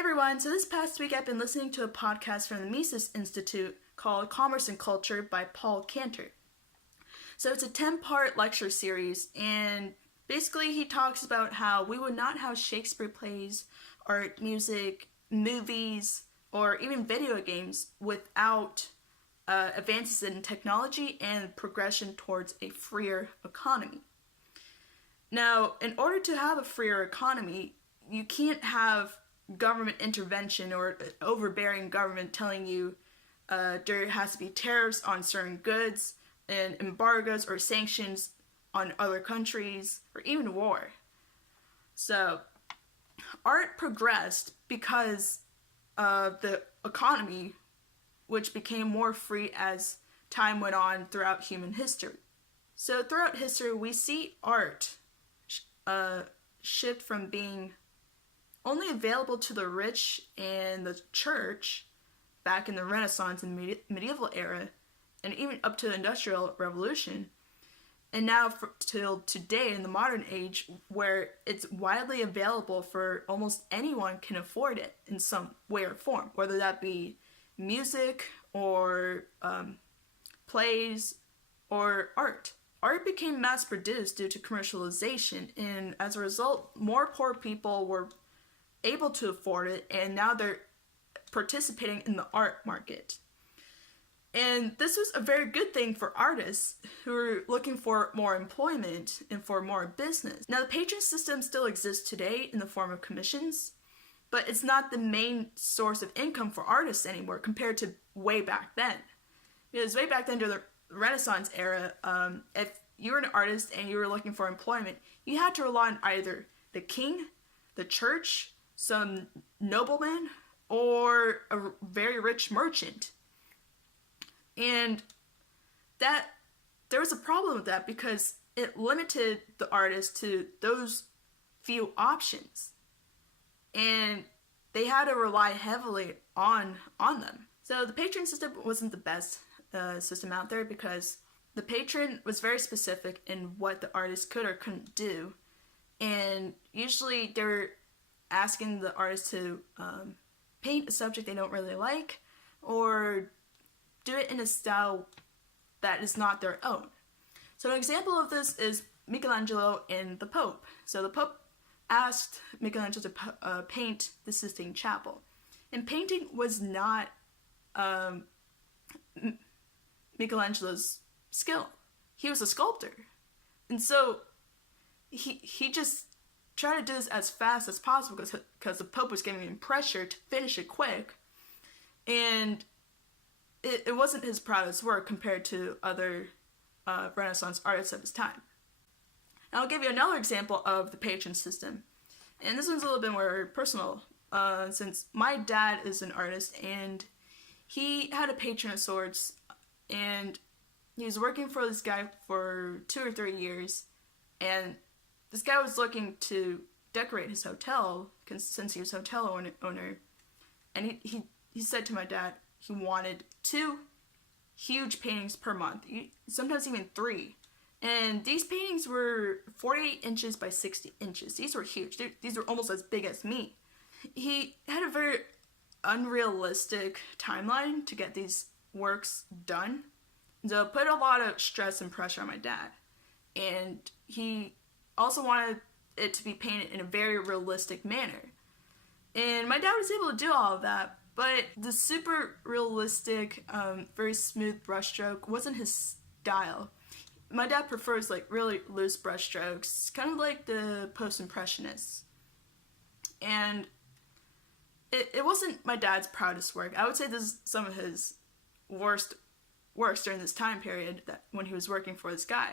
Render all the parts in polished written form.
Everyone, so this past week I've been listening to a podcast from the Mises Institute called Commerce and Culture by Paul Cantor. So it's a 10-part lecture series, and basically he talks about how we would not have Shakespeare plays, art, music, movies, or even video games without advances in technology and progression towards a freer economy. Now, in order to have a freer economy, you can't have government intervention or overbearing government telling you there has to be tariffs on certain goods and embargoes or sanctions on other countries or even war. So art progressed because of the economy, which became more free as time went on throughout human history. So throughout history, we see art shift from being only available to the rich and the church back in the Renaissance and medieval era, and even up to the Industrial Revolution, and now till today in the modern age, where it's widely available for almost anyone can afford it in some way or form, whether that be music or plays or art. Art became mass-produced due to commercialization, and as a result, more poor people were able to afford it, and now they're participating in the art market. And this was a very good thing for artists who are looking for more employment and for more business. Now, the patron system still exists today in the form of commissions, but it's not the main source of income for artists anymore compared to way back then. Because way back then, during the Renaissance era, if you were an artist and you were looking for employment, you had to rely on either the king, the church, some nobleman, or a very rich merchant. And that there was a problem with that because it limited the artist to those few options, and they had to rely heavily on them. So the patron system wasn't the best system out there because the patron was very specific in what the artist could or couldn't do, and usually they're asking the artist to paint a subject they don't really like or do it in a style that is not their own. So an example of this is Michelangelo and the Pope. So the Pope asked Michelangelo to paint the Sistine Chapel. And painting was not Michelangelo's skill. He was a sculptor. And so he just tried to do this as fast as possible because the Pope was giving him pressure to finish it quick. And it wasn't his proudest work compared to other Renaissance artists of his time. And I'll give you another example of the patron system. And this one's a little bit more personal, since my dad is an artist and he had a patron of sorts, and he was working for this guy for 2 or 3 years, and this guy was looking to decorate his hotel since he was a hotel owner, and he said to my dad he wanted 2 huge paintings per month, sometimes even 3. And these paintings were 48 inches by 60 inches. These were huge. These were almost as big as me. He had a very unrealistic timeline to get these works done. So it put a lot of stress and pressure on my dad. And he also wanted it to be painted in a very realistic manner. And my dad was able to do all of that, but the super realistic, very smooth brushstroke wasn't his style. My dad prefers like really loose brushstrokes, kind of like the post-impressionists. And it wasn't my dad's proudest work. I would say this is some of his worst works during this time period when he was working for this guy.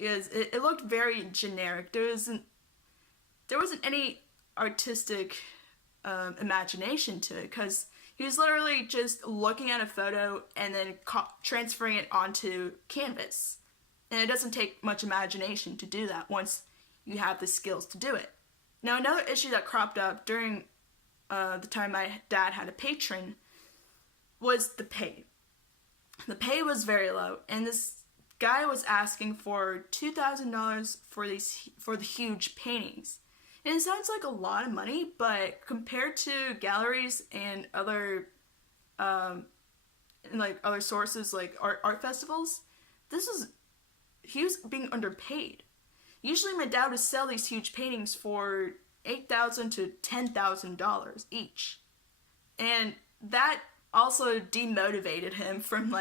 It looked very generic. There wasn't any artistic imagination to it, because he was literally just looking at a photo and then transferring it onto canvas. And it doesn't take much imagination to do that once you have the skills to do it. Now, another issue that cropped up during the time my dad had a patron was the pay. The pay was very low, and this guy was asking for $2,000 for the huge paintings. And it sounds like a lot of money, but compared to galleries and other other sources like art festivals, he was being underpaid. Usually my dad would sell these huge paintings for $8,000 to $10,000 each. And that also demotivated him from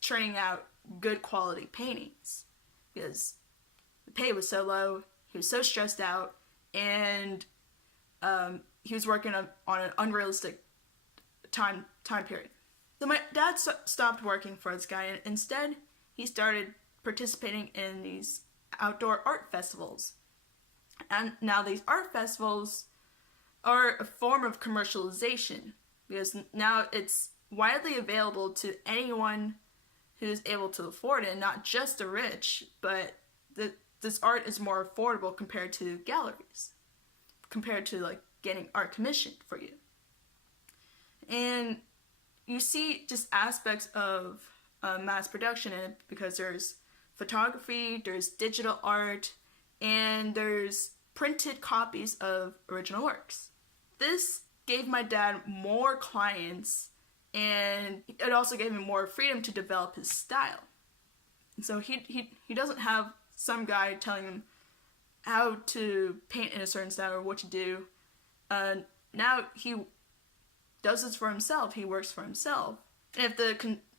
churning out good quality paintings, because the pay was so low, he was so stressed out, and he was working on an unrealistic time period. So my dad stopped working for this guy, and instead he started participating in these outdoor art festivals. And now these art festivals are a form of commercialization, because now it's widely available to anyone who's able to afford it, and not just the rich, but this art is more affordable compared to galleries, compared to getting art commissioned for you. And you see just aspects of mass production in it, because there's photography, there's digital art, and there's printed copies of original works. This gave my dad more clients, and it also gave him more freedom to develop his style. And so he doesn't have some guy telling him how to paint in a certain style or what to do. Now he does this for himself. He works for himself. And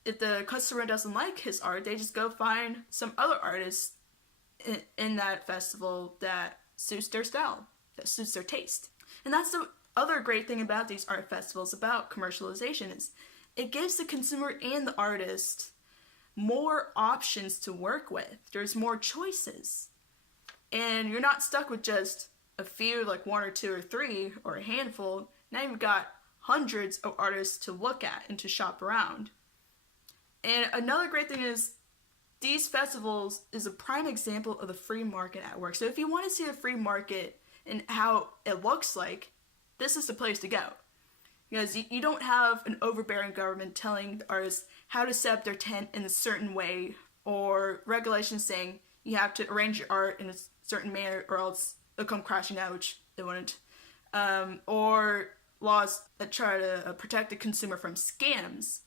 if the customer doesn't like his art, they just go find some other artist in that festival that suits their style, that suits their taste. And that's the other great thing about these art festivals, about commercialization, is it gives the consumer and the artist more options to work with. There's more choices. And you're not stuck with just a few, like one or two or three, or a handful. Now you've got hundreds of artists to look at and to shop around. And another great thing is, these festivals is a prime example of the free market at work. So if you want to see the free market and how it looks like, this is the place to go. Because you don't have an overbearing government telling the artists how to set up their tent in a certain way, or regulations saying you have to arrange your art in a certain manner or else they'll come crashing out, which they wouldn't. Or laws that try to protect the consumer from scams.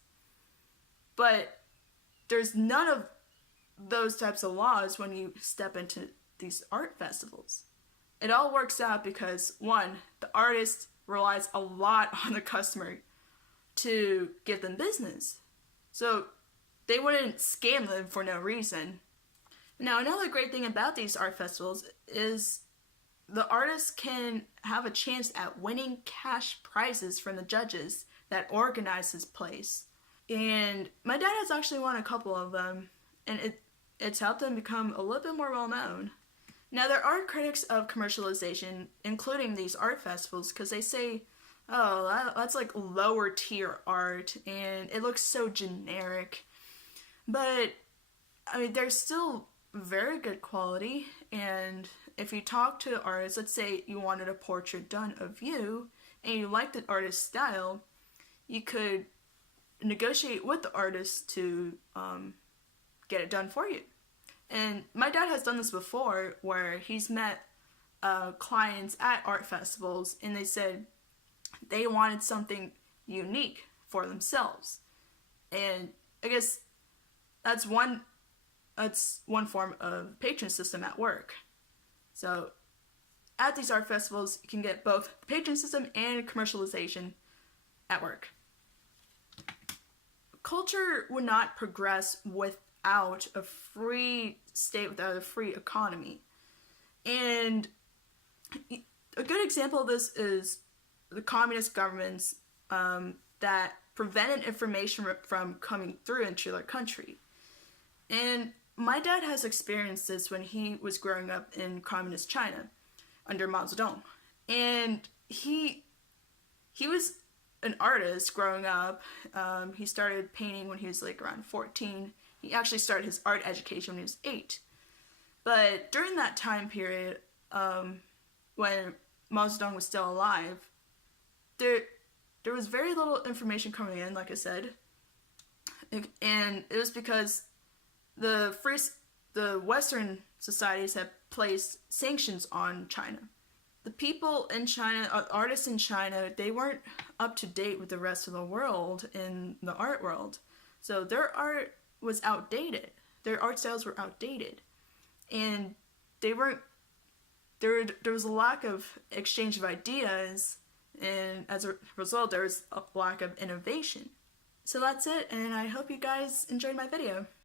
But there's none of those types of laws when you step into these art festivals. It all works out because, one, the artist relies a lot on the customer to give them business. So they wouldn't scam them for no reason. Now, another great thing about these art festivals is the artist can have a chance at winning cash prizes from the judges that organize this place. And my dad has actually won a couple of them, and it's helped him become a little bit more well known. Now, there are critics of commercialization, including these art festivals, because they say, oh, that's like lower tier art, and it looks so generic. But, I mean, there's still very good quality, and if you talk to artists, let's say you wanted a portrait done of you, and you liked the artist's style, you could negotiate with the artist to get it done for you. And my dad has done this before, where he's met clients at art festivals, and they said they wanted something unique for themselves. And I guess that's one form of patron system at work. So at these art festivals, you can get both patron system and commercialization at work. Culture would not progress without a free state, without a free economy. And a good example of this is the communist governments that prevented information from coming through into their country. And my dad has experienced this when he was growing up in communist China under Mao Zedong. And he was an artist growing up. He started painting when he was like around 14. He actually started his art education when he was 8. But during that time period, when Mao Zedong was still alive, there was very little information coming in, like I said. And it was because the Western societies placed sanctions on China. The people in China, artists in China, they weren't up to date with the rest of the world in the art world. So their art was outdated. Their art styles were outdated. And they weren't, there was a lack of exchange of ideas, and as a result, there was a lack of innovation. So that's it, and I hope you guys enjoyed my video.